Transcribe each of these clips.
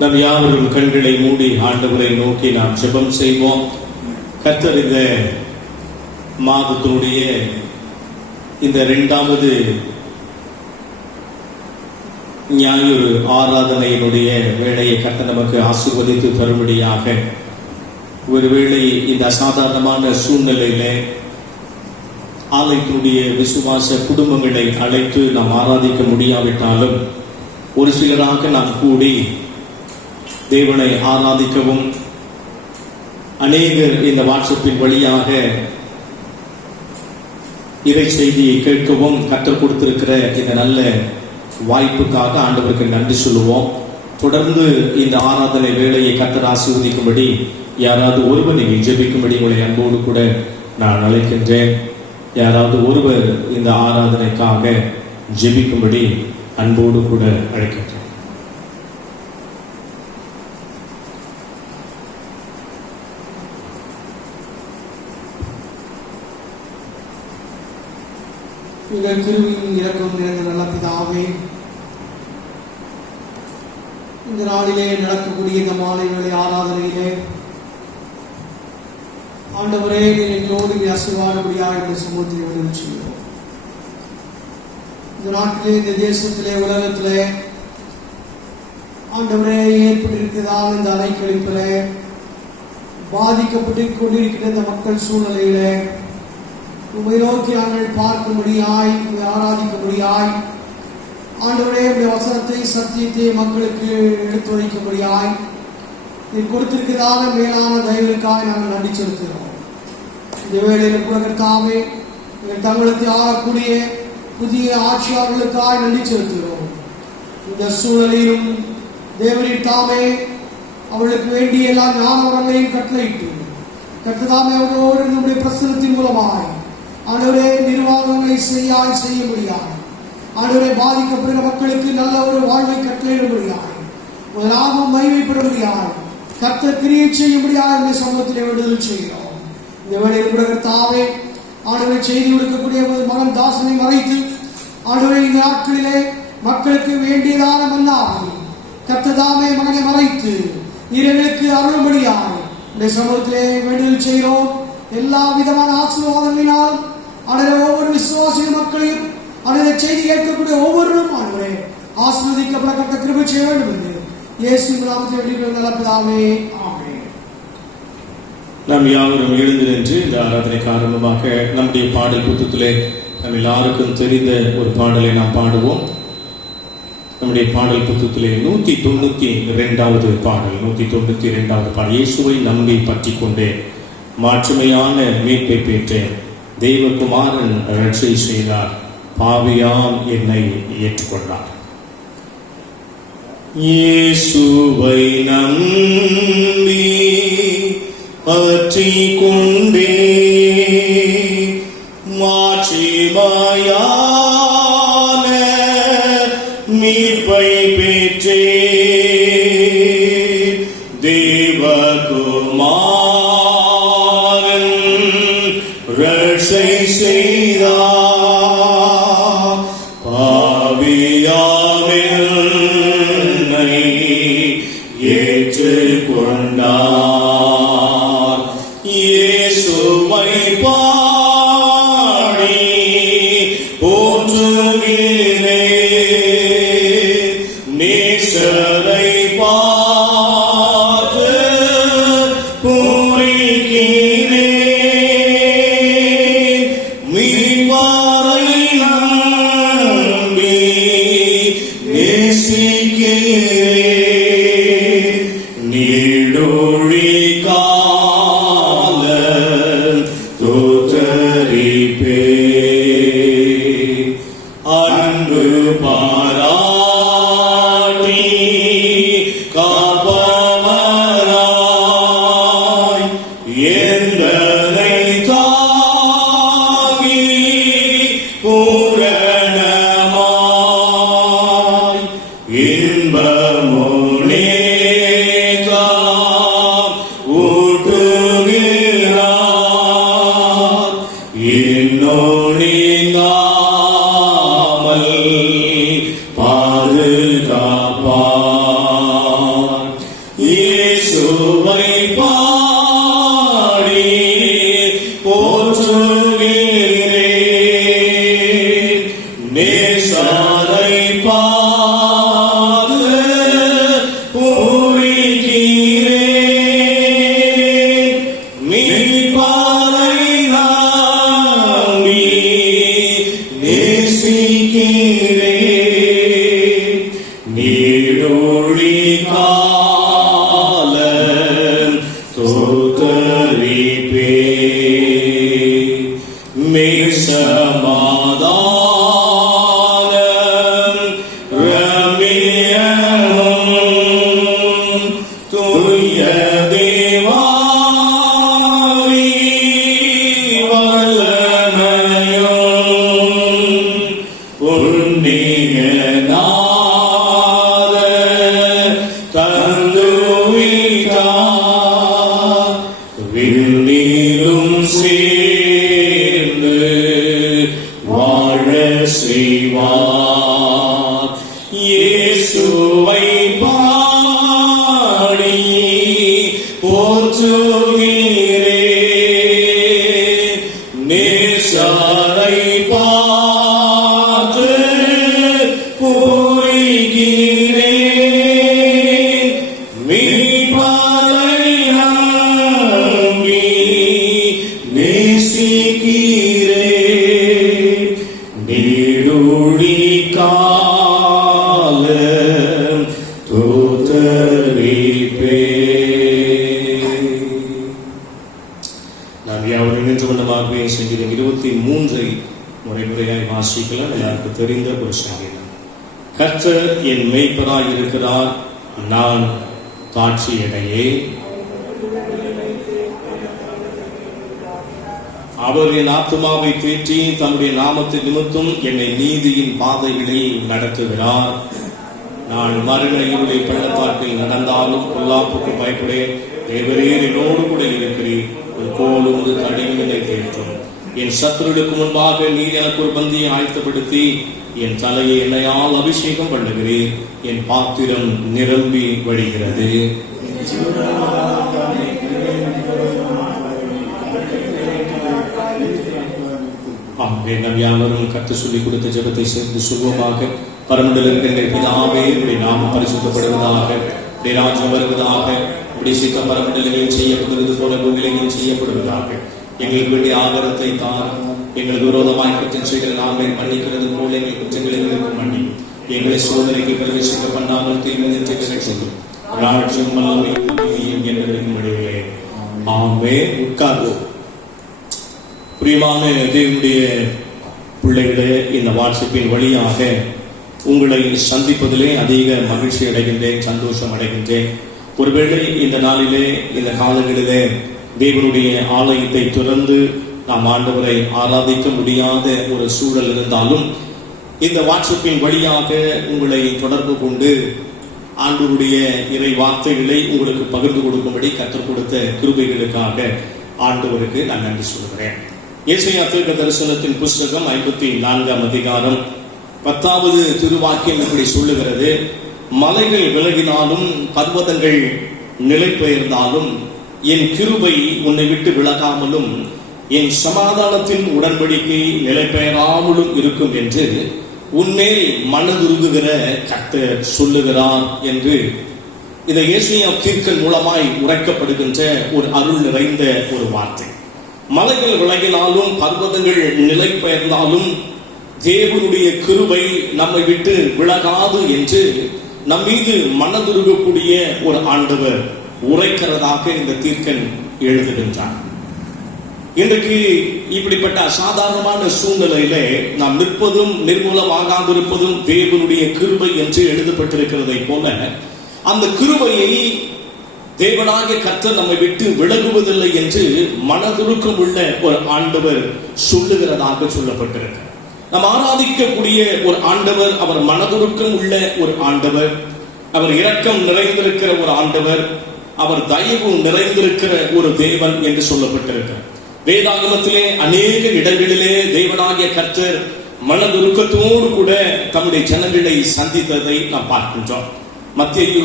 நம் யாவரும் கண்களை மூடி ஆண்டவரை நோக்கி நாம் ஜெபம் செய்வோம். கர்த்தர் இந்த மாதத்தினுடைய இந்த 2வது ஞாயிறு ஆராதனையினுடைய வேளையை கர்த்தர் நமக்கு ஆசீர்வதித்து தரும்படியாக, ஒருவேளை இந்த அசாதாரணமான சூழ்நிலையில ஆலயத்தினுடைய விசுவாச குடும்பங்களை அழைத்து நாம் ஆராதிக்க முடியாவிட்டாலும் ஒரு சிலராக நாம் கூடி தேவனை ஆராதிக்கவும், அநேகர் இந்த வாட்ஸ்அப்பின் வழியாக இறை செய்தியை கேட்கவும் கற்றுக் கொடுத்திருக்கிற இந்த நல்ல வாய்ப்புக்காக ஆண்டவருக்கு நன்றி சொல்லுவோம். தொடர்ந்து இந்த ஆராதனை வேளையை கர்த்தர் ஆசீர்வதிக்கும்படி யாராவது ஒருவர் நீங்கள் ஜெபிக்கும்படி உங்களை அன்போடு கூட நான் அழைக்கின்றேன். யாராவது ஒருவர் இந்த ஆராதனைக்காக ஜெபிக்கும்படி அன்போடு கூட அழைக்கின்றேன். எங்கள் கிருபையும் இரக்கம் நிறைந்த நல்ல பிதாவே, இந்த நாளிலே நடக்கக்கூடிய இந்த மாலை வேளை ஆராதனையிலே ஆண்டவரே, நீர் எங்களோடு ஆசீர்வாதபடியாக இந்த சமூகத்தை உதவி செய்கிறோம். இந்த நாட்டிலே, இந்த தேசத்திலே, உலகத்திலே ஆண்டவரே ஏற்பட்டிருக்கிறதால் இந்த அலைக்கழிப்பிலே பாதிக்கப்பட்டு கொண்டிருக்கிற இந்த மக்கள் சூழ்நிலையிலே உம்மை நோக்கி நாங்கள் பார்க்கும்படியாய், உம்மை ஆராதிக்கும்படியாய், ஆண்டவரே உம்முடைய வசனத்தை சத்தியத்தை மக்களுக்கு எடுத்து வைக்கும்படியாய் நீர் கொடுத்திருக்கிறதான மேலான தயவுக்காக நாங்கள் நன்றி செலுத்துகிறோம். இந்த வேளையில் கூட கர்த்தாவே, எங்கள் தமிழத்தை ஆளக்கூடிய புதிய ஆட்சியாளர்களுக்காக நன்றி செலுத்துகிறோம். இந்த சூழலிலும் தேவனின் தாமே அவர்களுக்கு வேண்டிய எல்லா ஞான வரங்களையும் கட்டளையிட்டு கர்த்ததாமே அவர்களோடு நம்முடைய பிரசனத்தின் மூலமாய் ஆண்டவரே நிர்வாகங்களை செய்ய முடியாது. ஆண்டவரை பாதிக்கப்படுகிற மக்களுக்கு நல்ல ஒரு வாழ்வை கட்டளையிட முடியாது. ஒரு லாபம் மகிமைப்பட முடியாது. கர்த்தர் கிரியை செய்ய முடியாது. இந்த சமூகத்திலே விடுதலை செய்கிறோம். இந்த வேளையில் கூட கர்த்தாவே, ஆண்டவரை செய்தி கொடுக்கக்கூடிய மகன் தாசனை மறைத்து ஆண்டவரை இந்த நாட்களிலே மக்களுக்கு வேண்டியதான மன்னாவை கர்த்ததாமே மகனை மறைத்து நீர்களுக்கு அருளும்படியாக இந்த சமூகத்திலே விடுதலை செய்கிறோம். எல்லா விதமான ஆசீர்வாதங்களினாலும் ஆண்டவரே ஒவ்வொரு விசுவாசிய மக்களையும் ஆண்டவரே செய்தி கேட்கக்கூடிய ஒவ்வொருவரும் ஆண்டவரே ஆசீர்வதிக்கப்பட்ட கிருபை செய்ய வேண்டும் என்று இயேசுவின் நாமத்தில் வேண்டுகிறோம் நல்ல பிதாவே, ஆமென். நாம் யாவரும் எழுந்து நின்று இந்த ஆராதனைக்கு ஆரம்பமாக நம்முடைய பாடல் புத்தகத்திலே நம்ம எல்லாருக்கும் தெரிந்த ஒரு பாடலை நாம் பாடுவோம். நம்முடைய பாடல் புத்தகத்திலே 192வது பாடல், 192வது பாடல். இயேசுவை நம்பி பற்றி கொண்டே மாற்றுமையான மீட்பை பெற்றேன், தெய்வகுமாரன் ரட்சை செய்தார், பாவியாம் என்னை ஏற்றுக்கொண்டார். இயேசுவை நம்பி பற்றி கொண்டே மாற்றுமையான மீட்பை பெற்றேன், தேவகுமாரன் ரட்சை செய்தார், பாவியாம் என்னை ஏற்றுக்கொண்டார். இயேசுவை பாடி போற்றுகிறேன், நேசரை பார்த்து பூரிக்கிறேன், மீட்பரை நம்பி நேசிக்கிறேன், நீடொழி கால தோற்றரிப்பேன், அன்பு பாராட்டி காப்பவராய் என்பதை தாங்கி பூரணமாய் இன்பமுனேகாம் ஊட்டுகிறார், இன்னொழிந்தாமல் பாதுகாப்பார். நீடொழி காலம் தோத்தரிப்பே சமாதானம் ரம்மியமும் தூய தேவாவி வல்லமையும் புண்ணியநாத தந்துவிட்டார் விண்ணீரும் சேர்ந்து வாழ செய்வார். இயேசுவை பாடி போற்றுகிறேன், நேசரை பார்த்து போய்கிறேன், மீட்பரை நம்பி நேசிக்கிறேன். நீடொழி காலம் தோத்தரிப்பே. நாம் யாவரும் நின்று கொண்டமாகவே சங்கீதம் 23 முறைமுறையாய் வாசிக்கலாம். எல்லாருக்கும் தெரிந்த ஒரு சங்கீதம். கர்த்தர் என் மேய்ப்பராய் இருக்கிறார், நான் தாட்சியடையே. அவர் என் ஆத்துமாவை தேற்றி தன்னுடைய நாமத்தின் நிமித்தம் என்னை நீதியின் பாதைகளில் நடத்துகிறார். நான் மரண இருளை பள்ளத்தாக்கில் நடந்தாலும் பொல்லாப்புக்கு பயப்படேன், தேவரீர் என்னோடு கூட இருக்கிறீர், ஒரு கோலும் ஒரு தடியும் என்னை தேற்றும். என் சத்துருளுக்கு முன்பாக நீர் எனக்கு ஒரு பந்தியை ஆயத்தப்படுத்தி என் தலையை எண்ணெயால் அபிஷேகம் பண்ணுகிறீர், என் பாத்திரம் நிரம்பி வழிகிறது. நம் யாவரும் கற்று சொல்லிக் கொடுத்த ஜெபத்தை சேர்ந்து சுகமாக பரமண்டல இருக்கிற பிதாவே, உடைய நாமம் பரிசுத்தப்படுவதாக, உடைய ராஜ்யம் வருவதாக, உடைய சித்தம் பரமண்டலங்களில் செய்யப்படுவது போல பூமியிலும் செய்யப்படுவதாக. எங்களுக்கு வேண்டிய ஆகாரத்தை தார், எங்களுக்கு விரோதமாய் குற்றம் செய்கிற நாங்கள் மன்னிக்கிறது போல எங்கள் குற்றங்களை எங்களுக்கு மன்னி, எங்களை சோதனைக்கு பிரவேசிக்க பண்ணாமல் தீர்மானித்து செய்யும் ராட்சியம் வல்லமை என்றும் முடிவே. ஆமே. உட்கார்ந்து. பிரியமான தேவனுடைய பிள்ளைகளே, இந்த வாட்ஸ்அப்பின் வழியாக உங்களை சந்திப்பதிலே அதிக மகிழ்ச்சி அடைகின்றேன், சந்தோஷம் அடைகின்றேன். ஒருவேளை இந்த நாளிலே, இந்த காலங்களிலே தேவனுடைய ஆலயத்தை துறந்து நாம் ஆண்டவரை ஆராதிக்க முடியாத ஒரு சூழல் இருந்தாலும், இந்த வாட்ஸ்அப்பின் வழியாக உங்களை தொடர்பு கொண்டு ஆண்டவருடைய இறை வார்த்தைகளை உங்களுக்கு பகிர்ந்து கொடுக்கும்படி கற்றுக் கொடுத்த கிருபைகளுக்காக ஆண்டவருக்கு நான் நன்றி சொல்கிறேன். ஏசாயா தீர்க்க தரிசனத்தின் புஸ்தகம் 54ஆம் அதிகாரம் 10வது திருவாக்கியம் இப்படி சொல்லுகிறது: மலைகள் விலகினாலும் பர்வதங்கள் நிலை பெயர்ந்தாலும் என் கிருபை உன்னை விட்டு விலகாமலும் என் சமாதானத்தின் உடன்படிக்கை நிலை பெயராமலும் இருக்கும் என்று உன்மேல் மனதுருகுகிற கர்த்தர் சொல்லுகிறார் என்று இந்த ஏசாயா தீர்க்கன் மூலமாய் உரைக்கப்படுகின்ற ஒரு அருள் நிறைந்த ஒரு வார்த்தை. மலைகள் விலகினாலும் பர்வதங்கள் நிலை பெயர்ந்தாலும் தேவனுடைய கிருபை நம்மை விட்டு விலகாது என்று நம் மீது மனதுருகக்கூடிய ஒரு ஆண்டவர் உரைக்கிறதாக இந்த தீர்க்கன் எழுதுகின்றார். இன்றைக்கு இப்படிப்பட்ட அசாதாரணமான சூழ்நிலையிலே நாம் நிற்பதும் நிர்மூலமாகாதிருப்பதும் தேவனுடைய கிருபை என்று எழுதப்பட்டிருக்கிறதை போல, அந்த கிருபையை தேவனாகிய கர்த்தர் நம்மை விட்டு விலகுவதில்லை என்று மனதுருக்கம் உள்ள ஒரு ஆண்டவர் சொல்லுகிறதாக சொல்லப்பட்டிருக்கிறது. நாம் ஆராதிக்கக்கூடிய ஒரு ஆண்டவர், அவர் மனதுருக்கம் உள்ள ஒரு ஆண்டவர், அவர் இரக்கம் நிறைந்திருக்கிற ஒரு ஆண்டவர், அவர் தயவு நிறைந்திருக்கிற ஒரு தேவன் என்று சொல்லப்பட்டிருக்கிறார். வேதாகமத்திலே அநேக இடங்களிலே தேவனாகிய கர்த்தர் மனதுருக்கத்தோடு கூட தம்முடைய ஜனங்களை சந்தித்ததை நாம் பார்க்கின்றோம். மத்தேயு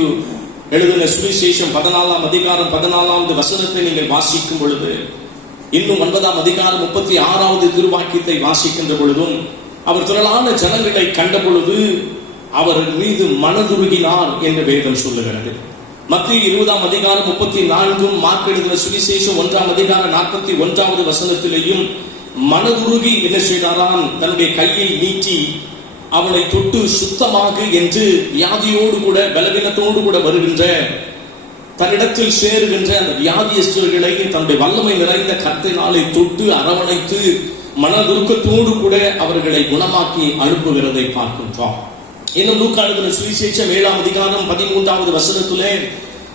எழுதின சுவிசேஷம் 14ஆம் அதிகாரம் 14வது வசனத்தை நீங்கள் வாசிக்கும் பொழுது, இன்னும் 9ஆம் அதிகாரம் 36வது திருவாக்கியத்தை வாசிக்கின்ற பொழுதும், அவர் திரளான ஜனங்களை கண்ட பொழுது அவர் மீது மனதுருகினார் என்று வேதம் சொல்லுகிறது. மத்திய 20ஆம் அதிகாரம் 34, மார்க் எழுதின சுவிசேஷம் 1ஆம் அதிகாரம் 41வது வசனத்திலேயும் மனதுருகி என்ன செய்தாராம், தன்னுடைய கையை நீட்டி அவனை தொட்டு சுத்தமாகு என்று வியாதியோடு கூட பலவீனத்தோடு கூட வருகின்ற தன்னிடத்தில் சேருகின்ற அந்த வியாதியஸ்தர்களை தன்னுடைய வல்லமை நிறைந்த கர்த்தரினாலே தொட்டு அரவணைத்து மனதுருக்கத்தோடு கூட அவர்களை குணமாக்கி அனுப்புகிறதை பார்க்கின்றோம். இன்னும் லூக்கா எழுதின சுவிசேஷம் 7ஆம் அதிகாரம் 13வது வசனத்திலே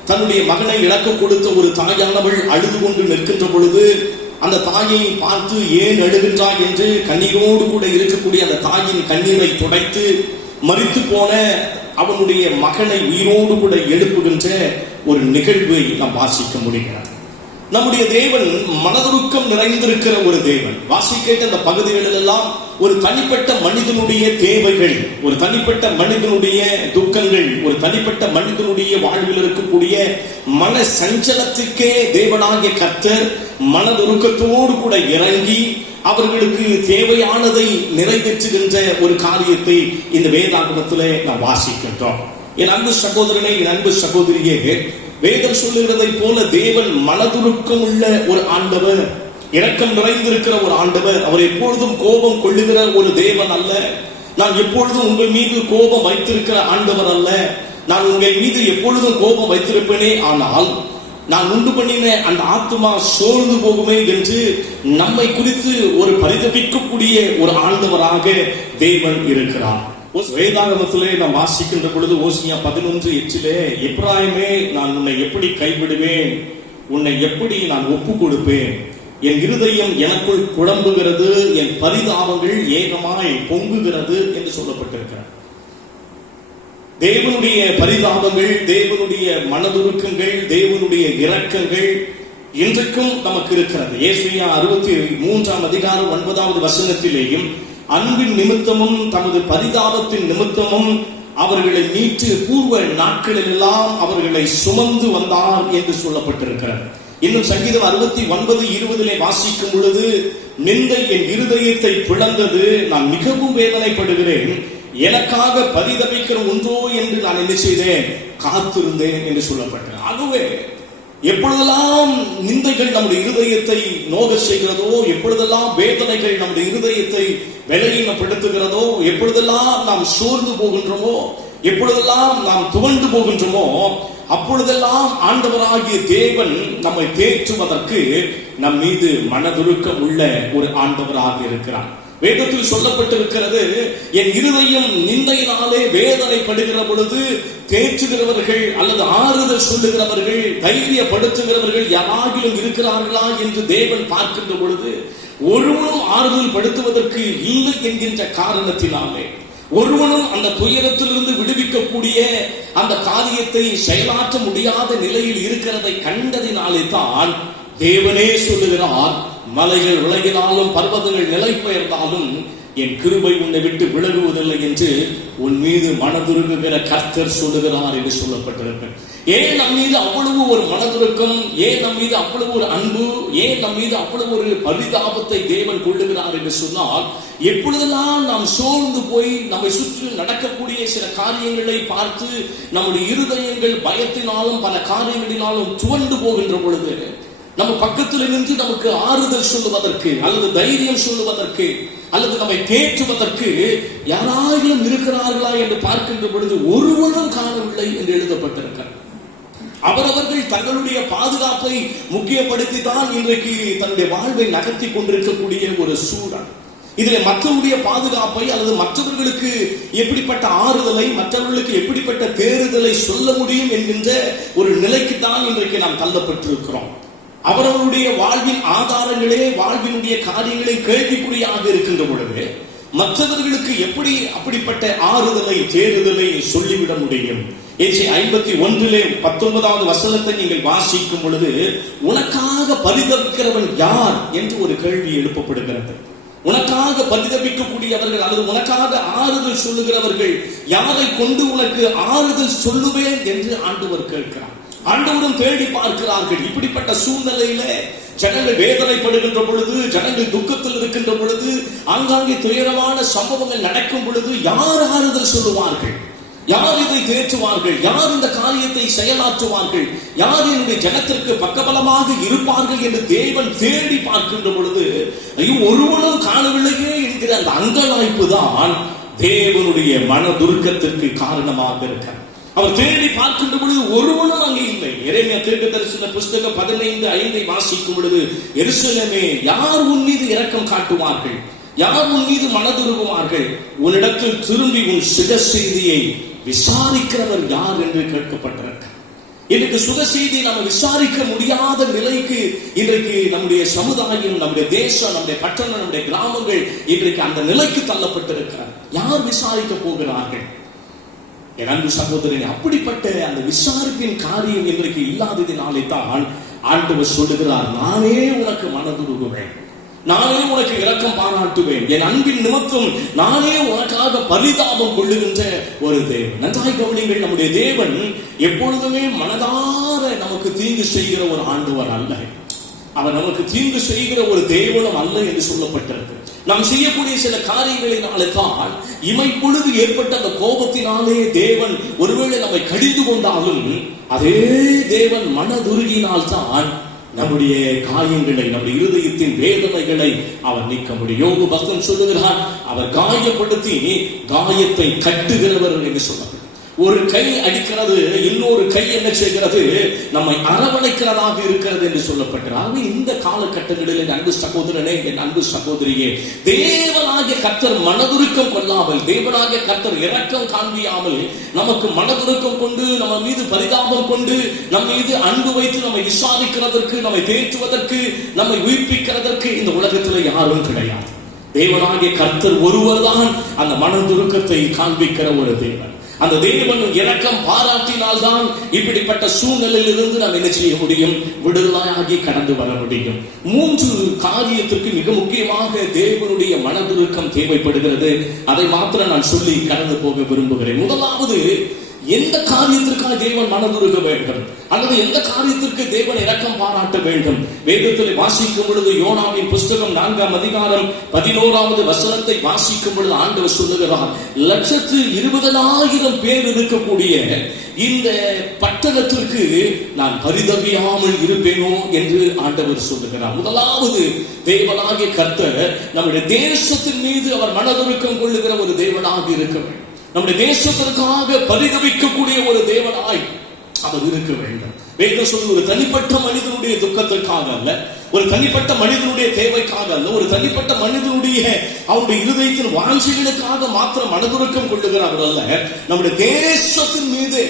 தன்னுடைய மகனை இழக்க கொடுத்த ஒரு தாயானவள் அழுது கொண்டு நிற்கின்ற பொழுது அந்த தாயை பார்த்து ஏன் அழுகின்றாய் என்று கண்ணீரோடு கூட இருக்கக்கூடிய அந்த தாயின் கண்ணீரை துடைத்து மரித்து போன அவனுடைய மகனை உயிரோடு கூட எழுப்புகின்ற ஒரு நிகழ்வை நாம் வாசிக்க முடிகிறது. நம்முடைய தேவன் மனதுருக்கம் நிறைந்திருக்கிற ஒரு தேவன். வாசிக்கிட்ட அந்த பகுதிகளில் எல்லாம் ஒரு தனிப்பட்ட மனிதனுடைய தேவைகள், ஒரு தனிப்பட்ட மனிதனுடைய துக்கங்கள், ஒரு தனிப்பட்ட மனிதனுடைய வாழ்வில் இருக்கக்கூடிய மன சஞ்சலத்துக்கே தேவனாகிய கர்த்தர் மனதுருக்கத்தோடு கூட இறங்கி அவர்களுக்கு தேவையானதை நிறைவேற்றுகின்ற ஒரு காரியத்தை இந்த வேதாகமத்திலே நாம் வாசிக்கின்றோம். என் அன்பு சகோதரனே, என் அன்பு சகோதரியே, வேதம் சொல்லுகிறதை போல தேவன் மனதுருக்கம் உள்ள ஒரு ஆண்டவர், இரக்கம் நிறைந்திருக்கிற ஒரு ஆண்டவர். அவர் எப்பொழுதும் கோபம் கொள்ளுகிற ஒரு தேவன் அல்ல. நான் எப்பொழுதும் உங்கள் மீது கோபம் வைத்திருக்கிற ஆண்டவர் அல்ல. நான் உங்கள் மீது எப்பொழுதும் கோபம் வைத்திருப்பேனே, ஆனால் நான் உண்டு பண்ணின அந்த ஆத்மா சோர்ந்து போகுமே என்று நம்மை குறித்து ஒரு பரிதபிக்கக்கூடிய ஒரு ஆண்டவராக தேவன் இருக்கிறார். வேதாகமத்திலே நாம் வாசிக்கின்ற பொழுது ஓசியா 11:8 எப்ராயிமே, நான் உன்னை எப்படி கைவிடுவேன், உன்னை எப்படி நான் ஒப்பு கொடுப்பேன், என் இருதயம் எனக்குள் குழம்புகிறது, என் பரிதாபங்கள் ஏகமாய் பொங்குகிறது என்று சொல்லப்பட்டிருக்கிறார். தேவனுடைய பரிதாபங்கள், தேவனுடைய மனதுருக்கங்கள், தேவனுடைய இரக்கங்கள் இன்றைக்கும் நமக்கு இருக்கிறது. ஏசாயா 63ஆம் அதிகாரம் 9வது வசனத்திலேயும் அன்பின் நிமித்தமும் தமது பரிதாபத்தின் நிமித்தமும் அவர்களை மீட்டு பூர்வ நாட்களில் எல்லாம் அவர்களை சுமந்து வந்தார் என்று சொல்லப்பட்டிருக்கிறார். இன்னும் சங்கீதம் 69:20 வாசிக்கும் பொழுது, நிந்தை என் இருதயத்தை பிளந்தது, நான் மிகவும் வேதனைப்படுகிறேன், எனக்காக பரிதபிக்கிற ஒன்றோ என்று நான் என்ன செய்தேன், காத்திருந்தேன் என்று சொல்லப்பட்டது. ஆகவே எப்பொழுதெல்லாம் நிந்தைகள் நம்முடைய இருதயத்தை நோக செய்கிறதோ, எப்பொழுதெல்லாம் வேதனைகள் நம்முடைய இருதயத்தை பலவீனப்படுத்துகிறதோ, எப்பொழுதெல்லாம் நாம் சோர்ந்து போகின்றோமோ, எப்பொழுதெல்லாம் நாம் துவண்டு போகின்றோமோ, அப்பொழுதெல்லாம் ஆண்டவராகிய தேவன் நம்மை தேற்றுவதற்கு நம் மீது மனதுருக்கம் உள்ள ஒரு ஆண்டவராக இருக்கிறார். வேதத்தில் சொல்லப்பட்டிருக்கிறது, என் இருதயம் நிந்தையினாலே வேதனைப்படுகிற பொழுது தேற்றுகிறவர்கள் அல்லது ஆறுதல் சொல்லுகிறவர்கள், தைரியப்படுத்துகிறவர்கள் யாராகிலும் இருக்கிறார்களா என்று தேவன் பார்க்கின்ற பொழுது ஒருவனும் ஆறுதல் படுத்துவதற்கு இல்லை என்கின்ற காரணத்தினாலே, ஒருவனும் அந்த துயரத்திலிருந்து விடுவிக்கக்கூடிய அந்த காரியத்தை செயலாற்ற முடியாத நிலையில் இருக்கிறதை கண்டதினாலே தான் தேவனே சொல்லுகிறார், மலைகள் விலகினாலும் பர்வதங்கள் நிலை பெயர்ந்தாலும் என் கிருபை உன்னை விட்டு விலகுவதில்லை என்று உன் மீது மனதுருகுகிற கர்த்தர் சொல்லுகிறார் என்று சொல்லப்பட்டிருக்கிறது. ஏன் நம் மீது அவ்வளவு ஒரு மனதுருக்கம், ஏன் நம் மீது அவ்வளவு ஒரு அன்பு, ஏன் நம் மீது அவ்வளவு ஒரு பரிதாபத்தை தேவன் கொள்ளுகிறார் என்று சொன்னால், எப்பொழுதெல்லாம் நாம் சோர்ந்து போய் நம்மை சுற்றி நடக்கக்கூடிய சில காரியங்களை பார்த்து நம்முடைய இருதயங்கள் பயத்தினாலும் பல காரியங்களினாலும் துவண்டு போகின்ற பொழுது, நம்ம பக்கத்தில் நின்று நமக்கு ஆறுதல் சொல்லுவதற்கு அல்லது தைரியம் சொல்லுவதற்கு அல்லது நம்மை தேற்றுவதற்கு யாராயிலும் இருக்கிறார்களா என்று பார்க்கின்ற பொழுது ஒருவனும் காணவில்லை என்று எழுதப்பட்டிருக்கிறார். அவரவர்கள் தங்களுடைய பாதுகாப்பை முக்கியப்படுத்தி தான் இன்றைக்கு தன்னுடைய வாழ்வை நகர்த்தி கொண்டிருக்கக்கூடிய ஒரு சூழல். இதில் மற்றவருடைய பாதுகாப்பை அல்லது மற்றவர்களுக்கு எப்படிப்பட்ட ஆறுதலை, மற்றவர்களுக்கு எப்படிப்பட்ட தேறுதலை சொல்ல முடியும் என்கின்ற ஒரு நிலைக்கு தான் இன்றைக்கு நாம் தள்ளப்பட்டிருக்கிறோம். அவரவருடைய வாழ்வின் ஆதாரங்களே, வாழ்வினுடைய காரியங்களை கேள்விக்குறியாக இருக்கின்ற பொழுது மற்றவர்களுக்கு எப்படி அப்படிப்பட்ட ஆறுதலை, தேறுதலை சொல்லிவிட முடியும்? ஏசாயா 51:19வது வசனத்தை நீங்கள் வாசிக்கும் பொழுது, உனக்காக பரிதபிக்கிறவன் யார் என்று ஒரு கேள்வி எழுப்பப்படுகிறது. உனக்காக பரிதபிக்கக்கூடியவர்கள் அல்லது உனக்காக ஆறுதல் சொல்லுகிறவர்கள் யாரை கொண்டு உனக்கு ஆறுதல் சொல்லுவேன் என்று ஆண்டவர் கேட்கிறார். ஆண்டவரும் தேடி பார்க்கிறார்கள். இப்படிப்பட்ட சூழ்நிலையில ஜனங்கள் வேதனைப்படுகின்ற பொழுது, ஜனங்கள் துக்கத்தில் இருக்கின்ற பொழுது, ஆங்காங்கே துயரமான சம்பவங்கள் நடக்கும் பொழுது யார் ஆறுதல் சொல்லுவார்கள், யார் இதை தேற்றுவார்கள், யார் இந்த காரியத்தை செயலாற்றுவார்கள், யார் என்னுடைய ஜனத்திற்கு பக்கபலமாக இருப்பார்கள் என்று தேவன் தேடி பார்க்கின்ற பொழுது, ஐயோ ஒருவனும் காணவில்லையே என்கிற அந்த அங்கலாய்ப்பு தான் தேவனுடைய மனதுருக்கத்திற்கு காரணமாக இருக்கிறார். அவர் தேடி பார்க்கின்ற பொழுது ஒருவனும் அங்கே இல்லை. எரேமியா தீர்க்கதரிசன புஸ்தகம் 15:5 வாசிக்கும் பொழுது, எருசலேமே, யார் உன் மீது இரக்கம் காட்டுவார்கள்? யார் உன் மீது மனதுருகுவார்கள்? உன்னிடத்தில் திரும்பி உன் சுக செய்தியை விசாரிக்கிறவர் யார் என்று கேட்கப்பட்டிருக்க. இன்றைக்கு சுக செய்தி நம்ம விசாரிக்க முடியாத நிலைக்கு இன்றைக்கு நம்முடைய சமுதாயம், நம்முடைய தேசம், நம்முடைய பட்டணம், நம்முடைய கிராமங்கள் இன்றைக்கு அந்த நிலைக்கு தள்ளப்பட்டிருக்கிறார். யார் விசாரிக்க போகிறார்கள்? என் அன்பு சகோதரனே, அப்படிப்பட்ட அந்த விசாரிப்பின் காரியம் இன்றைக்கு இல்லாததினாலே தான் ஆண்டவர் சொல்லுகிறார், நானே உனக்கு மனதுருகுவேன், நானே உனக்கு இரக்கம் பாராட்டுவேன், என் அன்பின் நிமித்தம் நானே உனக்காக பரிதாபம் கொள்ளுகின்ற ஒரு தேவன். நன்றாய் கவனிங்கள், நம்முடைய தேவன் எப்பொழுதுமே மனதார நமக்கு தீங்கு செய்கிற ஒரு ஆண்டவர் அல்ல. அவர் நமக்கு தீங்கு செய்கிற ஒரு தேவனும் அல்ல என்று சொல்லப்பட்டிருக்கு. நாம் செய்யக்கூடிய சில காரியங்களினாலே தான் இமைப்பொழுது ஏற்பட்ட அந்த கோபத்தினாலே தேவன் ஒருவேளை நம்மை கடிந்து கொண்டாலும் அதே தேவன் மனதுருகினால் தான் நம்முடைய காயங்களை, நம்முடைய இருதயத்தின் வேதனைகளை அவர் நீக்க முடியும். யோபு பக்தன் சொல்லுகிறார், அவர் காயப்படுத்தி காயத்தை கட்டுகிறவர் என்று சொல்றார். ஒரு கை அடிக்கிறது, இன்னொரு கை என்ன செய்கிறது? நம்மை அரவணைக்கிறதாக இருக்கிறது என்று சொல்லப்பட்டிருக்கிறது. இந்த காலகட்டங்களில் என் அன்பு சகோதரனே, என் அன்பு சகோதரியே, தேவனாகிய கர்த்தர் மனதுருக்கம் கொள்ளாமல், தேவனாகிய கர்த்தர் இரக்கம் காண்பியாமல், நமக்கு மனதுருக்கம் கொண்டு, நம்ம மீது பரிதாபம் கொண்டு, நம் மீது அன்பு வைத்து நம்மை விசாரிக்கிறதற்கு, நம்மை தேற்றுவதற்கு, நம்மை உயிர்ப்பிக்கிறதற்கு இந்த உலகத்தில் யாரும் கிடையாது. தேவனாகிய கர்த்தர் ஒருவர் தான் அந்த மனதுருக்கத்தை காண்பிக்கிற ஒரு தேவன். அந்த தேவன் இரக்கம் பாராட்டினால்தான் இப்படிப்பட்ட சூழ்நிலையில் இருந்து நாம் என்ன செய்ய முடியும்? விடுதலையாகி கடந்து வர முடியும். 3 காரியத்திற்கு மிக முக்கியமாக தேவனுடைய மனதுருக்கம் தேவைப்படுகிறது. அதை மாத்திரம் நான் சொல்லி கடந்து போக விரும்புகிறேன். முதலாவது, எந்த காரியத்திற்காக தேவன் மனதுருக வேண்டும், அல்லது எந்த காரியத்திற்கு தேவன் இரக்கம் பாராட்ட வேண்டும்? வேதத்தில் வாசிக்கும் பொழுது யோனாவின் புஸ்தகம் 4ஆம் அதிகாரம் 11வது வசனத்தை வாசிக்கும் பொழுது ஆண்டவர் சொல்லுகிறார், 120,000 பேர் இருக்கக்கூடிய இந்த பட்டணத்திற்கு நான் பரிதபியாமல் இருப்பேனோ என்று ஆண்டவர் சொல்லுகிறார். முதலாவது, தேவனாகிய கர்த்தர் நம்முடைய தேசத்தின் மீது அவர் மனதுருக்கம் கொள்ளுகிற ஒரு தேவனாக இருக்க வேண்டும். நம்முடைய தேசத்திற்காக பரிதபிக்கக்கூடிய ஒரு தேவனாய் அவர் இருக்க வேண்டும். வேதம் சொல்லி, ஒரு தனிப்பட்ட மனிதனுடைய துக்கத்திற்காக அல்ல, ஒரு தனிப்பட்ட மனிதனுடைய தேவைக்காக அல்ல, ஒரு தனிப்பட்ட மனிதனுடைய அவருடைய இருதயத்தின் வாஞ்சைகளுக்காக மாத்திரம் மனதுருக்கம் கொள்ளுகிறார் அல்ல, நம்முடைய தேசத்தின் மீது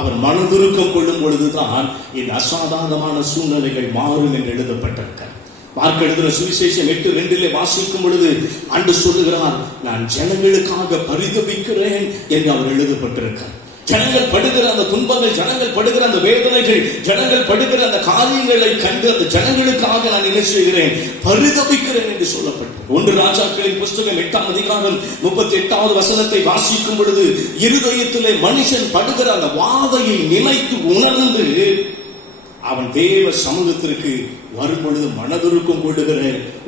அவர் மனதுருக்கம் கொள்ளும் பொழுதுதான் இந்த அசாதாரணமான சூழ்நிலைகள் மாறும் என்று எழுதப்பட்டிருக்கிறார். மார்க் எழுதின சுவிசேஷம் 8:2 வாசிக்கும் பொழுது ஆண்டு சொல்லுகிறார், நான் ஜனங்களுக்காக பரிதபிக்கிறேன் என்று அவர் எழுதப்பட்டிருக்கிறார். ஜனங்கள் படுகிற அந்த துன்பங்கள், ஜனங்கள் படுகிற அந்த வேதனைகள், ஜனங்கள் படுகிற அந்த காரியங்களை கண்டு அந்த ஜனங்களுக்காக நான் என்ன செய்கிறேன்? பரிதபிக்கிறேன் என்று சொல்லப்பட்டது. 1 ராஜாக்களின் புஸ்தகம் 8ஆம் அதிகாரம் 38வது வசனத்தை வாசிக்கும் பொழுது, இருதயத்திலே மனுஷன் படுகிற அந்த வாதையை நினைத்து உணர்ந்து அவன் தேவ சமூகத்திற்கு வரும் பொழுது மனதுருக்கம் கொள்ளுகிற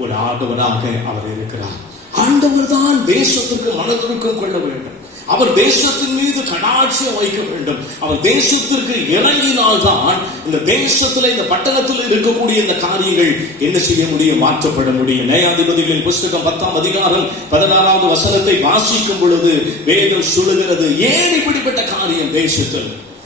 ஒரு ஆண்டவராக அவர் இருக்கிறார். ஆண்டவர் தான் தேசத்திற்கு மனதுருக்கம் கொள்ள வேண்டும். அவர் தேசத்தின் மீது கடாட்சியம் வைக்க வேண்டும். அவர் தேசத்திற்கு இறங்கினால்தான் இந்த தேசத்தில், இந்த பட்டணத்தில் இருக்கக்கூடிய இந்த காரியங்கள் என்ன செய்ய முடியும்? மாற்றப்பட முடியும். நியாயாதிபதிகளின் புஸ்தகம் 10ஆம் அதிகாரம் 16வது வசனத்தை வாசிக்கும் பொழுது வேதம் சொல்லுகிறது, ஏன் இப்படிப்பட்ட காரியம்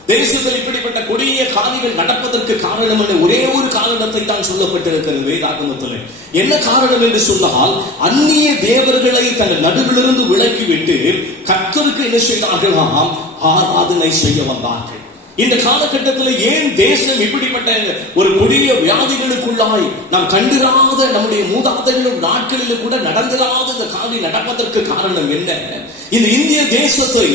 தேசத்தில் இப்படிப்பட்ட கொடிய காரியங்கள் நடப்பதற்கு காரணம் என ஒரே ஒரு காரணத்தை தான் சொல்லப்பட்டிருக்கிறது வேதாகமத்தில். என்ன காரணம் என்று சொன்னால், அந்நிய தேவர்களை தங்கள் நடுவிலிருந்து விலக்கிவிட்டு கர்த்தருக்கு என்ன செய்தார்களாம்? ஆராதனை செய்ய வந்தார்கள். இந்த காலகட்டத்தில் ஏன் தேசம் இப்படிப்பட்ட ஒரு கொடிய வியாதிகளுக்குள்ளாய் நாம் கண்டிராத, நம்முடைய மூதாதைகளும் நாட்களில் கூட நடந்திராத இந்த காரியம் நடப்பதற்கு காரணம் என்ன? இந்த இந்திய தேசத்தை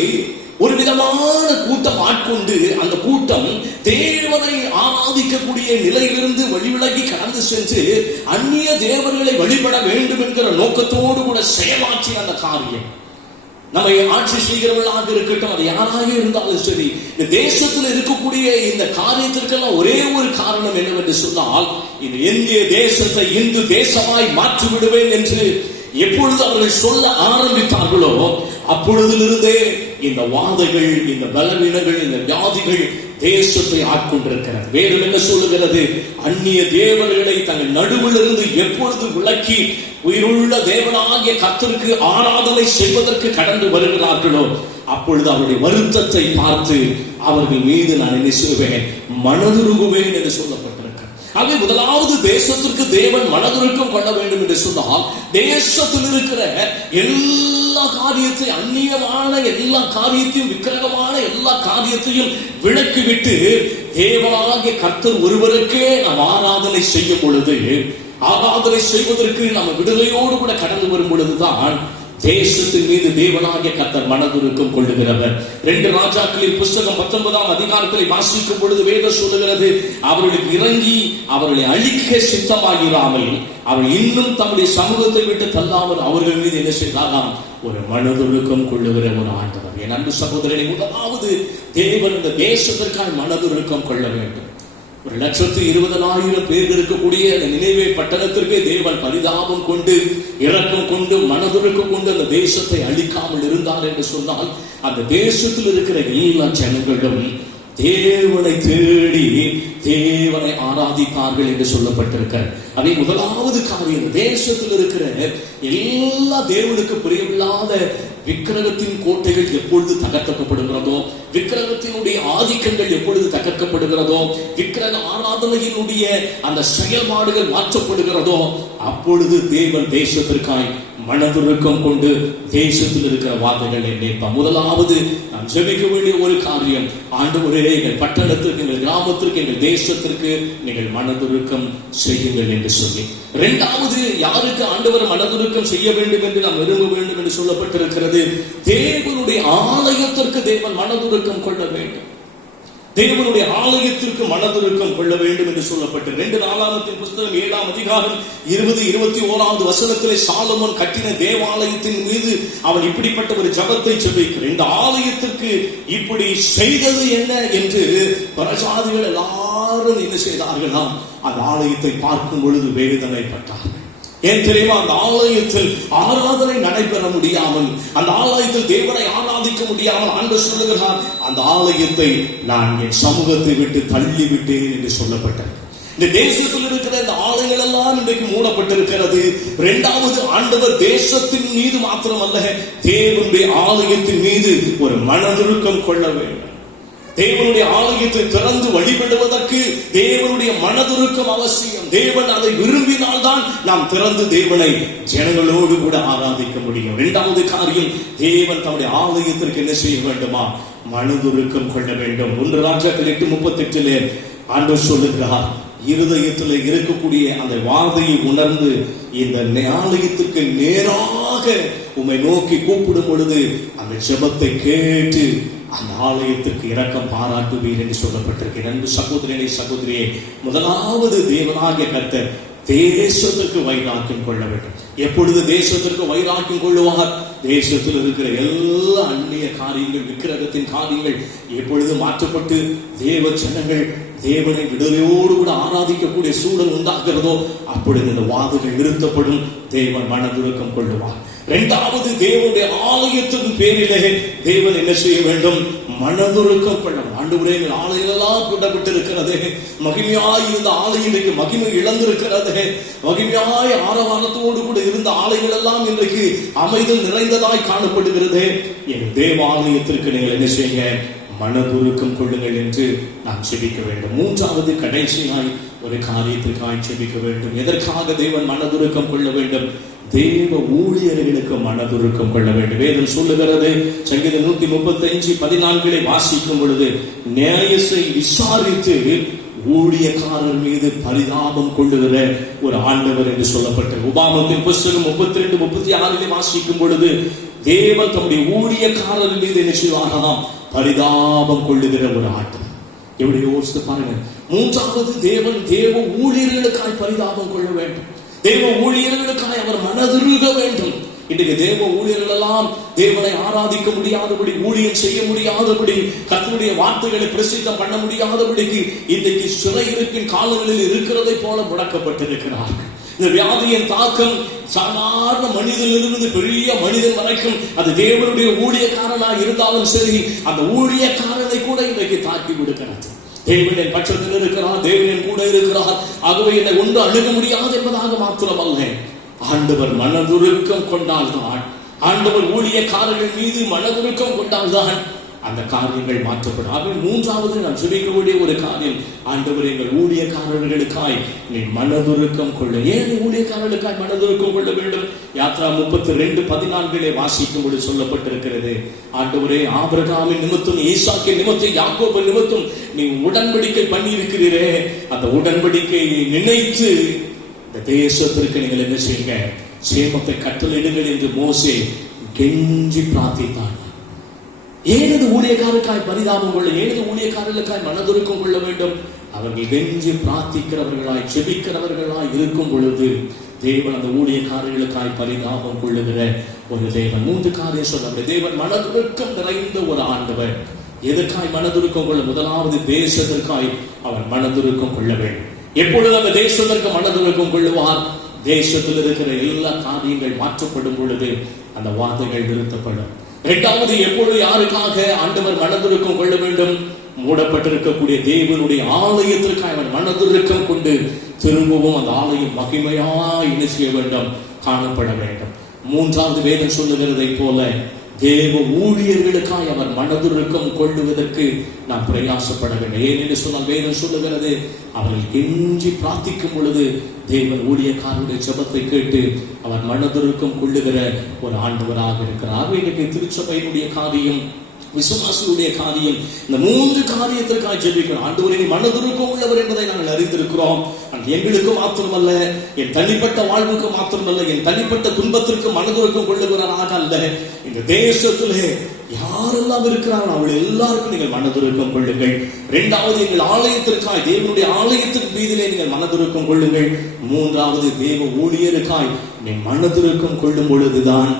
ஒரு விதமான கூட்டம் ஆட்கொண்டு அந்த கூட்டம் தேவனை ஆராதிக்கக்கூடிய நிலையிலிருந்து வழிவிலகி கடந்து சென்று அந்நிய தேவர்களை வழிபட வேண்டும் என்கிற நோக்கத்தோடு கூட செயலாற்றிய அந்த காரியம். நம்மை ஆட்சி செய்கிறவர்களாக இருக்கட்டும், அது யாராக இருந்தாலும் சரி, இந்த தேசத்தில் இருக்கக்கூடிய இந்த காரியத்திற்கெல்லாம் ஒரே ஒரு காரணம் என்னவென்று சொன்னால், இந்த இந்திய தேசத்தை இந்து தேசமாய் மாற்றி விடுவேன் என்று எப்பொழுது அவர்கள் சொல்ல ஆரம்பித்தார்களோ அப்பொழுதிலிருந்தே இந்த வாதைகள், இந்த பலவீனங்கள், இந்த வியாதிகள் தேசத்தை ஆட்கொண்டிருக்கிறது. வேறு என்ன சொல்லுகிறது? அந்நிய தேவர்களை தங்கள் நடுவில் இருந்து எப்பொழுது விலக்கி உயிருள்ள தேவனாகிய கர்த்தருக்கு ஆராதனை செய்வதற்கு கடந்து வருகிறார்களோ அப்பொழுது அவருடைய வருத்தத்தை பார்த்து அவர்கள் மீது நான் என்ன செய்வேன்? மனதுருகுவேன் என்று சொல்லப்பட்டிருக்கிறது. ஆக முதலாவது தேசத்திற்கு தேவன் மனதுருக்கம் கொள்ள வேண்டும் என்று சொன்னால், தேசத்தில் இருக்கிற எல்லா காரியத்தை, அந்நியமான எல்லா காரியத்தையும், விக்கிரகமான எல்லா காரியத்தையும் விலக்கிவிட்டு தேவனாகிய கர்த்தர் ஒருவருக்கே நாம் ஆராதனை செய்யும் பொழுது, ஆராதனை செய்வதற்கு நம்ம விடுதலையோடு கூட கடந்து வரும் பொழுதுதான் தேசத்தின் மீது தேவனாகிய கர்த்தர் மனதுருக்கம் கொள்ளுகிறவர். 2 ராஜாக்களின் புஸ்தகம் 19ஆம் அதிகாரத்தில் வாசிக்கும் பொழுது வேதம் சொல்லுகிறது, அவர்களுக்கு இறங்கி அவர்களை அழிக்க சித்தமாகிறாமல் அவர் இன்னும் தம்முடைய சமூகத்தை விட்டு தள்ளாமல் அவர்கள் மீது என்ன செய்தாராம்? ஒரு மனதுருக்கம் கொள்ளுகிற ஒரு ஆண்டவர். என் அன்பு சகோதரனை, முதலாவது தேவன் இந்த தேசத்திற்காக மனதுருக்கம் கொள்ள வேண்டும். 1,20,000 பேர் இருக்கக்கூடிய அந்த நினைவே பட்டணத்திற்கு தேவன் பரிதாபம் கொண்டு, இரக்கம் கொண்டு, மனதுருக்கம் கொண்டு அந்த தேசத்தை அழிக்காமல் இருந்தார் என்று சொன்னால், அந்த தேசத்தில் இருக்கிற எல்லா ஜனங்களும் தேவனை தேடி தேவனை ஆராதித்தார்கள் என்று சொல்லப்பட்டிருக்கிறார். அதே முதலாவது காரியம், தேசத்தில் இருக்கிற எல்லா தேவனுக்கு பிரியமில்லாத விக்கிரகத்தின் கோட்டைகள் எப்பொழுது தகர்க்கப்படுகிறதோ, விக்கிரகத்தினுடைய ஆதிக்கங்கள் எப்பொழுது தகர்க்கப்படுகிறதோ, விக்கிரக ஆராதனையினுடைய அந்த செயல்பாடுகள் மாற்றப்படுகிறதோ அப்பொழுது தேவன் தேசத்திற்காய் மனதுருக்கம் கொண்டு தேசத்தில் இருக்கிற வாதைகளை நினைப்பார். முதலாவது நாம் ஜெபிக்க வேண்டிய ஒரு காரியம், ஆண்டவரே எங்கள் பட்டணத்திற்கு, எங்கள் கிராமத்திற்கு, எங்கள் தேசத்திற்கு நீங்கள் மனதுருக்கம் செய்யுங்கள் என்று சொல்லி. 2வது, யாருக்கு ஆண்டவர் மனதுருக்கம் செய்ய வேண்டும் என்று நாம் விரும்ப வேண்டும் என்று சொல்லப்பட்டிருக்கிறது, தேவனுடைய ஆலயத்திற்கு தேவன் மனதுருக்கம் கொள்ள வேண்டும். தேவனுடைய ஆலயத்திற்கு மனதுருக்கம் கொள்ள வேண்டும் என்று சொல்லப்பட்டு 2 நாளாகமத்தின் புஸ்தகம் 7ஆம் அதிகாரம் 20-21வது வசனத்திலே சாலமோன் கட்டின தேவாலயத்தின் மீது அவன் இப்படிப்பட்ட ஒரு ஜெபத்தை ஜெபிக்கிறான். இந்த ஆலயத்திற்கு இப்படி செய்தது என்ன என்று பிரஜாதிகள் எல்லாரும் என்ன செய்தார்களாம்? அந்த ஆலயத்தை பார்க்கும் பொழுது வேதனைப்பட்டார்கள். ஏன் தெரியுமா? அந்த ஆலயத்தில் ஆராதனை நடைபெற முடியாமல், அந்த ஆலயத்தில் தேவனை ஆராதிக்க முடியாமல் ஆண்டவர் சொல்லுகிறார், அந்த ஆலயத்தை நான் என் சமூகத்தை விட்டு தள்ளி விட்டேன் என்று சொல்லப்பட்டது. இந்த தேசத்தில் இருக்கிற இந்த ஆலயங்கள் எல்லாம் இன்றைக்கு மூடப்பட்டிருக்கிறது. 2வது, ஆண்டவர் தேசத்தின் மீது மாத்திரமல்ல, தேவனுடைய ஆலயத்தின் மீது ஒரு மனதுருக்கம் கொள்ள வேண்டும். தேவனுடைய ஆலயத்தை திறந்து வழிபடுவதற்கு தேவனுடைய மனதுருக்கம் அவசியம். தேவன் அதை விரும்பினால்தான் நாம் திறந்து தேவனை ஜனங்களோடு கூட ஆராதிக்க முடியும். 2வது காரியம், தேவன் தம்முடைய ஆலயத்திற்கு என்ன செய்ய வேண்டுமா? மனதுருக்கம் கொள்ள வேண்டும். 1 ராஜாக்கள் 8:38 ஆண்டவர் சொல்லுகிறார், இருதயத்தில் இருக்கக்கூடிய அந்த வாதையை உணர்ந்து இந்த ஆலயத்திற்கு நேராக உம்மை நோக்கி கூப்பிடும் பொழுது அந்த ஜெபத்தை கேட்டு அந்த ஆலயத்திற்கு இரக்கம் பாராட்டுவீர் என்று சொல்லப்பட்டிருக்கிறது. அன்பு சகோதரனே, சகோதரியே, முதலாவது தேவனாகிய கர்த்தர் தேசத்திற்கு வைராக்கியம் கொள்ள வேண்டும். எப்பொழுது தேசத்திற்கு வைராக்கியம் கொள்ளுவார்? தேசத்தில் இருக்கிற எல்லா அந்நிய காரியங்கள், விக்கிரகத்தின் காரியங்கள் எப்பொழுது மாற்றப்பட்டு தேவ ஜனங்கள் தேவனை விடுதலையோடு கூட ஆராதிக்கக்கூடிய சூழல் உண்டாகிறதோ அப்பொழுது இந்த வாதுகள் நிறுத்தப்படும், தேவன் மனதுருக்கம் கொள்ளுவார். 2வது, தேவனுடைய ஆலயத்தின் பேரிலே தேவன் என்ன செய்ய வேண்டும்? மனதுருக்கம் கொள்ளணும். ஆண்டவரே, எங்கள் ஆலயங்களெல்லாம் கூட்டப்பட்டிருக்கிறது, மகிமையாய் இருந்த ஆலயம் இன்றைக்கு மகிமை இழந்திருக்கிறது, மகிமையாய் ஆரவாரத்தோடு கூட இருந்த ஆலயங்கள் எல்லாம் இன்றைக்கு அமைதல் நிறைந்ததாய் காணப்படுகிறது. என் தேவாலயத்திற்கு நீங்கள் என்ன செய்ய? மனதுருக்கம் கொள்ளுங்கள் என்று நாம் செபிக்க வேண்டும். 3வது, கடைசியாய் ஒரு காரியத்திற்காய் செபிக்க வேண்டும். எதற்காக தேவன் மனதுருக்கம் கொள்ள வேண்டும்? தேவ ஊழியர்களுக்கு மனதுருக்கம் கொள்ள வேண்டும். வேதம் சொல்லுகிறது, சங்கீதம் 135:14 வாசிக்கும் பொழுது, நியாயத்தை விசாரித்து ஊழியக்காரர் மீது பரிதாபம் கொள்ளுகிற ஒரு ஆண்டவர் என்று சொல்லப்பட்ட உபாகமத்தின் புஸ்தகம் 32:36 வாசிக்கும் பொழுது, தேவன் தம்முடைய ஊழியக்காரர் மீது என்ன செய்வாராம்? பரிதாபம் கொள்ளுகிற ஒரு ஆண்டவர். எப்படி யோசித்து பாருங்க. 3வது, தேவன் தேவ ஊழியர்களுக்காய் பரிதாபம் கொள்ள வேண்டும். தேவ ஊழியர்களுக்காய் அவர் மனதுருக வேண்டும். இன்றைக்கு தேவ ஊழியர்கள் எல்லாம் தேவனை ஆராதிக்க முடியாதபடி, ஊழியம் செய்ய முடியாதபடி, கர்த்தருடைய வார்த்தைகளை பிரசித்தம் பண்ண முடியாதபடிக்கு இன்றைக்கு சிறை இருப்பின் காலங்களில் இருக்கிறதை போல முடக்கப்பட்டிருக்கிறார்கள். இந்த வியாதியின் தாக்கம் சாதாரண மனிதனிலிருந்து பெரிய மனிதன் வரைக்கும் அது தேவனுடைய ஊழியக்காரனாக இருந்தாலும் சரி, அந்த ஊழியக்காரனை கூட இன்றைக்கு தாக்கி விடுகிறது. தேவன் என் பட்சத்தில் இருக்கிறார், தேவன் என் கூட இருக்கிறார், ஆகவே என்னை ஒன்று அணுக முடியாது என்பதாக மாத்திரமல்ல, ஆண்டவர் மனதுருக்கம் கொண்டால்தான், ஆண்டவர் ஊழியக்காரர்கள் மீது மனதுருக்கம் கொண்டால்தான் அந்த காரியங்கள் மாற்றப்படும். ஆகவே மூன்றாவது நாம் ஜெபிக்க வேண்டிய ஒரு காரியம், ஆண்டவர் எங்கள் ஊழியக்காரர்களுக்காய் நீ மனதுருக்கம் கொள்ள. ஏன் ஊழியக்காரர்களுக்காய் மனதுருக்கம் கொள்ள வேண்டும்? யாத்ரா 32:14 வாசிக்கும்படி சொல்லப்பட்டிருக்கிறது. ஆண்டவரே, ஆபிரகாமின் நிமித்தம், ஈசாக்கின் நிமித்தம், யாக்கோபின் நிமித்தம் நீ உடன்படிக்கை பண்ணி இருக்கிறீரே, அந்த உடன்படிக்கையை நினைத்து இந்த தேசத்திற்கு நீங்கள் என்ன செய்யுங்க, சேமத்தை கட்டளையிடுங்கள் என்று மோசே கெஞ்சி பிரார்த்தித்தான். ஏனது ஊழியக்காரருக்காய் பரிதாபம் கொள்ள, ஏனது ஊழியக்காரர்களுக்காய் மனதுருக்கம் கொள்ள வேண்டும்? அவர்கள் கெஞ்சி பிரார்த்திக்கிறவர்களாய், செபிக்கிறவர்களாய் இருக்கும் பொழுது தேவன் அந்த ஊழியக்காரர்களுக்காய் பரிதாபம் கொள்ளுகிற ஒரு தேவன். 3 காரியம் சொல்ல, தேவன் மனதுருக்கம் நிறைந்த ஒரு ஆண்டவர். எதற்காய் மனதுருக்கம் கொள்ள? முதலாவது தேசத்திற்காய் அவர் மனதுருக்கம் கொள்ள வேண்டும். எப்பொழுது அந்த தேசத்திற்கு மனதுருக்கம் கொள்ளுவார்? தேசத்தில் இருக்கிற எல்லா காரியங்கள் மாற்றப்படும் பொழுது அந்த வாதைகள் நிறுத்தப்படும். இரண்டாவது, எப்பொழுது யாருக்காக ஆண்டவர் மனதுருக்கம் கொள்ள வேண்டும்? மூடப்பட்டிருக்கக்கூடிய தேவனுடைய ஆலயத்திற்கு அவன் மனதுருக்கம் கொண்டு திரும்பவும் அந்த ஆலயம் மகிமையாய் என்ன செய்ய வேண்டும், காணப்பட வேண்டும். மூன்றாவது, வேதம் சொல்லுகிறதை போல தேவ ஊழியர்களுக்காய் அவர் மனதுருக்கம் கொள்ளுவதற்கு நாம் பிரயாசப்பட வேண்டும். ஏனென்று சொன்னால் வேதம் சொல்லுகிறது, அவர்கள் கெஞ்சி பிரார்த்திக்கும் பொழுது தேவன் ஊழியக்காரருடைய ஜெபத்தை கேட்டு அவர் மனதுருக்கம் கொள்ளுகிற ஒரு ஆண்டவராக இருக்கிறார். இன்னைக்கு திருச்சபையினுடைய காரியம், விசுவாசியுடைய காரியம், இந்த 3 காரியத்திற்காக ஜெபிக்கிறோம். ஆண்டவரே, மனதுருக்கம் உள்ளவர் என்பதை நாங்கள் அறிந்திருக்கிறோம். எங்களுக்கு மாத்திரமல்ல, என் தனிப்பட்ட வாழ்வுக்கு மாத்திரமல்ல, என் தனிப்பட்ட துன்பத்திற்கு மனதுருக்கம் கொள்ளுகிறாராக அல்ல, இந்த தேசத்திலே யாரெல்லாம் இருக்கிறார்கள் அவள் எல்லாருக்கும் நீங்கள் மனதுருக்கம் கொள்ளுங்கள். இரண்டாவது, எங்கள் ஆலயத்திற்காய், தேவனுடைய ஆலயத்திற்கு மீதிலே நீங்கள் மனதுருக்கம் கொள்ளுங்கள். மூன்றாவது, தேவ ஊழியருக்காய் நீ மனதுருக்கம் கொள்ளும் பொழுதுதான்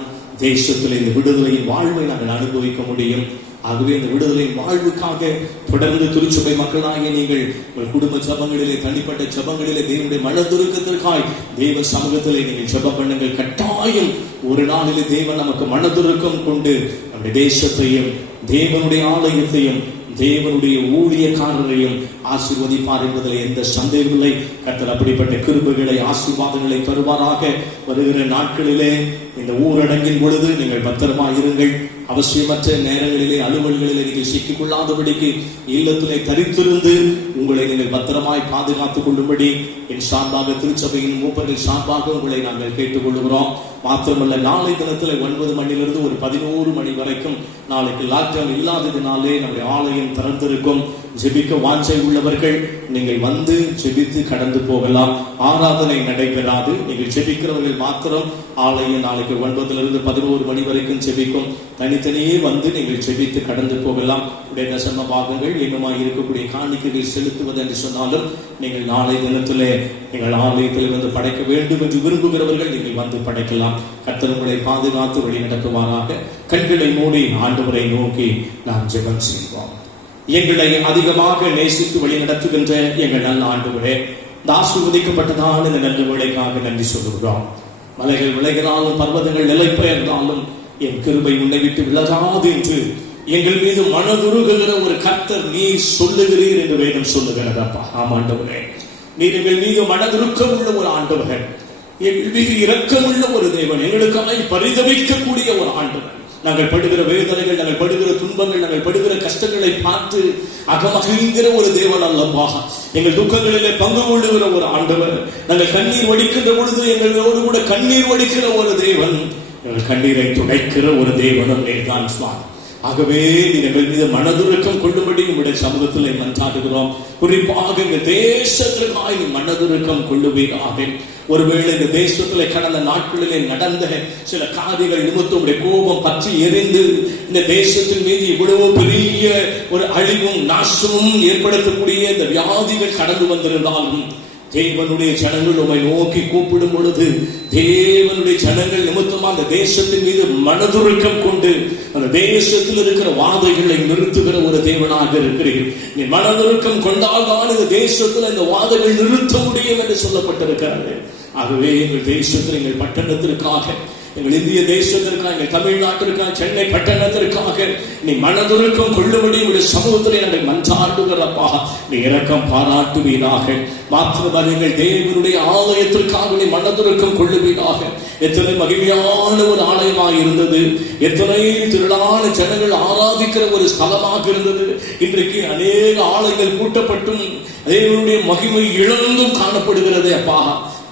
தேசத்தில் இந்த விடுதலையின் வாழ்வை நாங்கள் அனுபவிக்க முடியும். ஆகவே இந்த விடுதலையின் வாழ்வுக்காக தொடர்ந்து திருச்சபை மக்களாகிய நீங்கள் உங்கள் குடும்ப ஜபங்களிலே, தனிப்பட்ட ஜபங்களிலே தேவனுடைய மனதுருக்கத்திற்காய் தேவ சமூகத்திலே நீங்கள் ஜபம் பண்ணுங்கள். கட்டாயம் ஒரு நாளிலே தேவன் நமக்கு மனதுருக்கம் கொண்டு நம்முடைய தேசத்தையும் தேவனுடைய ஆலயத்தையும் தேவனுடைய ஊழியக்காரரையும் ஆசீர்வதிப்பார் என்பதில் எந்த சந்தேகமில்லை. கர்த்தர் அப்படிப்பட்ட கிருபைகளை, ஆசீர்வாதங்களை தருவாராக. வருகிற நாட்களிலே இந்த ஊரடங்கின் பொழுது நீங்கள் பத்திரமா இருங்கள். அவசியமற்ற நேரங்களிலே, அலுவல்களிலே நீங்கள் சிக்கிக்கொள்ளாதபடிக்கு இல்லத்திலே தரித்திருந்து உங்களை நீங்கள் பத்திரமாய் பாதுகாத்துக் கொள்ளும்படி என் சார்பாக, திருச்சபையின் மூப்பர்கள் சார்பாக உங்களை நாங்கள் கேட்டுக்கொள்கிறோம். மாத்திரமல்ல, நாளை தினத்தில் 9 மணியிலிருந்து ஒரு 11 மணி வரைக்கும் நாளைக்கு லாக்டவுன் இல்லாததினாலே நம்முடைய ஆலயம் திறந்திருக்கும். ஜெபிக்க வாஞ்சை உள்ளவர்கள் நீங்கள் வந்து ஜெபித்து கடந்து போகலாம். ஆராதனை நடைபெறாது. நீங்கள் ஜெபிக்கிறவர்கள் மாத்திரம் ஆலயம் நாளைக்கு 9 to 11 மணி வரைக்கும் ஜெபிக்கும். தனித்தனியே வந்து நீங்கள் ஜெபித்து கடந்து போகலாம். உடைய தசம பாகங்கள் என்னமாய் இருக்கக்கூடிய காணிக்கைகள் செலுத்துவது என்று சொன்னாலும் நீங்கள் நாளை தினத்திலே நீங்கள் ஆலயத்தில் வந்து படைக்க வேண்டும் என்று விரும்புகிறவர்கள் நீங்கள் வந்து படைக்கலாம். கர்த்தர் உங்களை பாதுகாத்து வழி நடத்துவாராக. கண்களை மூடி ஆண்டவரை நோக்கி நாம் ஜெபம் செய்வோம். எங்களை அதிகமாக நேசித்து வழி நடத்துகின்ற எங்கள் நல்ல ஆண்டவரே, ஆசீர்வதிக்கப்பட்டதான இந்த நல்ல வேளைக்காக நன்றி சொல்லுகிறோம். மலைகள் விளைகிறாலும், பர்வதங்கள் நிலை பெயர்ந்தாலும் என் கிருபை உன்னை விட்டு விலகாது என்று எங்கள் மீது மனதுருகுகிற ஒரு கர்த்தர் நீர் சொல்லுகிறீர் என்று வேதம் சொல்லுகிறது. அப்பா, ஆமாண்டவரே, நீர் எங்கள் மீது மனதுருக்கம் உள்ள ஒரு ஆண்டவர், எங்கள் மீது இரக்கமுள்ள ஒரு தேவன், எங்களுக்காக பரிதபிக்கக்கூடிய ஒரு ஆண்டவர். நாங்கள் படுகிற வேதனைகள், நாங்கள் படுகிற துன்பங்கள், நாங்கள் படுகிற கஷ்டங்களை பார்த்து அகமகிழ்கிற ஒரு தேவன் அல்லப்பா. எங்கள் துக்கங்களிலே பங்கு கொள்ளுகிற ஒரு ஆண்டவர். நாங்கள் கண்ணீர் வடிக்கின்ற பொழுது எங்களோடு கூட கண்ணீர் வடிக்கிற ஒரு தேவன், எங்கள் கண்ணீரை துடைக்கிற ஒரு தேவனும் நீர்தான் சுவாமி. ஆகவே நீங்கள் மீது மனதுருக்கம் கொள்ளும்படி உங்களுடைய சமூகத்தில் மன்றாடுகிறோம். குறிப்பாக இந்த தேசத்திற்காக மனதுருக்கம் கொள்ளுவீராக. ஒருவேளை இந்த தேசத்தில் கடந்த நாட்களிலே நடந்த சில காரியங்கள் நிமித்தம் உடைய கோபம் பற்றி எரிந்து இந்த தேசத்தின் மீது இவ்வளவு பெரிய ஒரு அழிவும் நாசமும் ஏற்படுத்தக்கூடிய இந்த வியாதிகள் கடந்து வந்திருந்தாலும் தேவனுடைய ஜனங்கள் உம்மை நோக்கி கூப்பிடும் பொழுது தேவனுடைய ஜனங்கள் நிமித்தமா அந்த தேசத்தின் மீது மனதுருக்கம் கொண்டு அந்த தேசத்தில் இருக்கிற வாதைகளை நிறுத்துகிற ஒரு தேவனாக இருக்கிறீர். நீ மனதுருக்கம் கொண்டால்தான் இந்த தேசத்தில் இந்த வாதைகள் நிறுத்த முடியும் என்று சொல்லப்பட்டிருக்கிறது. ஆகவே எங்கள் தேசத்தில், எங்கள் பட்டணத்திற்காக, எங்கள் இந்திய தேசத்திற்காக, எங்கள் தமிழ்நாட்டிற்காக, சென்னை பட்டணத்திற்காக நீ மனதுருக்கம் கொள்ளும்படி உடைய சமூகத்திலே நாங்கள் மன்றாடுகிறப்பா, நீ இரக்கம் பாராட்டுவீனாக. மாத்திரமல்ல எங்கள் தேவனுடைய ஆலயத்திற்காக நீ மனதுருக்கம் கொள்ளுவீனாக. எத்தனை மகிமையான ஒரு ஆலயமாக இருந்தது, எத்தனை திரளான ஜனங்கள் ஆராதிக்கிற ஒரு ஸ்தலமாக இருந்தது. இன்றைக்கு அநேக ஆலயங்கள் கூட்டப்பட்டும் தேவனுடைய மகிமை இழந்தும் காணப்படுகிறது. அப்பா,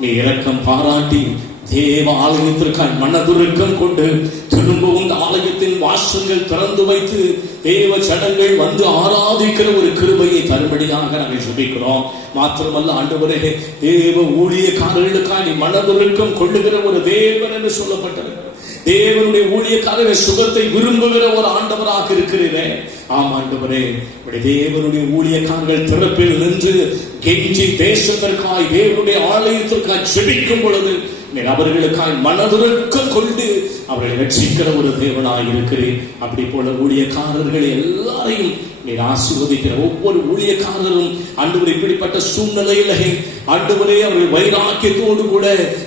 நீ இரக்கம் பாராட்டி தேவ ஆலயத்திற்காக மனதுருக்கம் கொண்டு திரும்பவும் ஆலயத்தின் வாசல்கள் திறந்து வைத்து தேவ ஜனங்கள் வந்து ஆராதிக்கிற ஒரு கிருபையை தரும்படியாக நாங்கள் ஜெபிக்கிறோம். மாத்திரமல்ல ஆண்டவரே, தேவ ஊழியக்காரர்களுக்காக நீ மனதுருக்கம் கொள்ளுகிற ஒரு தேவன் என்று சொல்லப்பட்டிருக்கிறது. தேவனுடைய ஊழியக்காரரை சுகத்தை விரும்புகிற ஒரு ஆண்டவராக இருக்கிறீரே. ஆம் ஆண்டவரே, தேவனுடைய ஊழியக்காரர்கள் திறப்பில் நின்று கெஞ்சி தேசத்திற்காய் தேவனுடைய ஆலயத்திற்காய் ஜெபிக்கும் பொழுது நீர் அவர்களுக்காய் மனதுருக்கம் கொண்டு அவர்களை ரட்சிக்கிற ஒரு தேவனாய் இருக்கிறேன். அப்படி போல ஊழியக்காரர்களை எல்லாரையும் நீர் ஆசீர்வதிக்கிற ஒவ்வொரு ஊழியக்காரரும் ஆண்டவரே, இப்படிப்பட்ட சூழ்நிலையிலே ஆண்டவரே அவர்கள் வைராக்கியத்தோடு கூட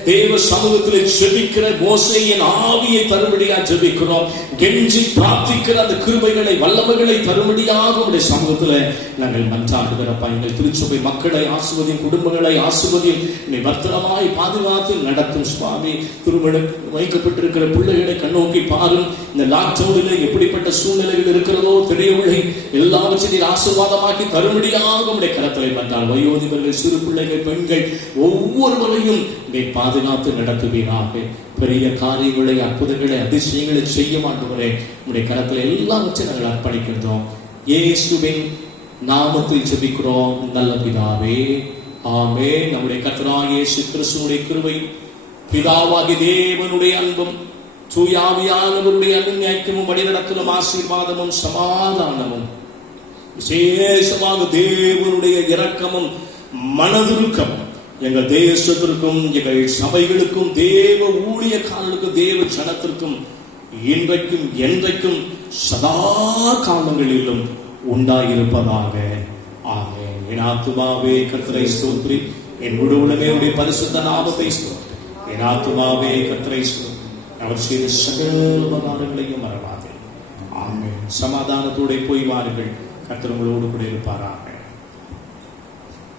தேவ சமூகத்தில் ஜெபிக்கிற மோசேயின் ஆவியை தரும்படியாக ஜெபிக்கிறோம். கெஞ்சி பிரார்த்திக்கிற அந்த கிருபைகளை வல்லமைகளை தரும்படியாக உடைய சமூகத்தில் நாங்கள் மன்றாடுகிறப்பா. எங்கள் திருச்சபை மக்களை ஆசீர்வதியும், குடும்பங்களை ஆசீர்வதியும், நீ பத்திரமாய் பாதுகாத்து நடத்தும் சுவாமி. திருமணம் வைக்கப்பட்டிருக்கிற பிள்ளைகளை கண்ணோக்கி பாரும். இந்த லாக்டவுனில் எப்படிப்பட்ட சூழ்நிலைகள் இருக்கிறதோ தெரியவில்லை, எல்லாவற்றையும் நீர் ஆசீர்வாதமாக்கி தரும்படியாக உடைய கரத்திலே வந்தால் வயோதிபர்கள், சிறு பிள்ளைகள், பெண்கள் ஒவ்வொருவரையும் நீ பாதுகாத்து நடத்துவீராக. பெரிய காரியங்களை, அற்புதங்களை, அதிசயங்களை செய்ய மாட்டவரே உடைய கரத்தில் எல்லாவற்றையும் நாங்கள் அர்ப்பணிக்கின்றோம். இயேசுவின் நாமத்தில் ஜெபிக்கிறோம் நல்ல பிதாவே, ஆமென். நம்முடைய கர்த்தராகிய இயேசு கிறிஸ்துவின் கிருபை, பிதாவாகிய தேவனுடைய அன்பும், தூயாவியானவருடைய அன்பின் வழிநடத்தலும் ஆசீர்வாதமும் சமாதானமும், விசேஷமாக தேவனுடைய இரக்கமும் மனதுருக்கமும் எங்கள் தேசத்திற்கும், எங்கள் சபைகளுக்கும், தேவ ஊழியக்காரர்களுக்கும், தேவ ஜனத்திற்கும் இன்றைக்கும் என்றைக்கும் சதா காலங்களிலும் உண்டாயிருப்பதாக. ஆமென். என் ஆத்துமாவே கர்த்தரை ஸ்தோத்திரி, என் முழு உலகமே உடைய பரிசுத்த நாமத்தை ஸ்தோத்திரி. என் ஆத்துமாவே கர்த்தரை ஸ்தோத்திரி, அவர் செய்த சகல உபகாரங்களையும் மறவாதே. ஆமென். சமாதானத்தோட போய் வாருங்கள். கர்த்தர் உங்களோடு கூட இருப்பாரா.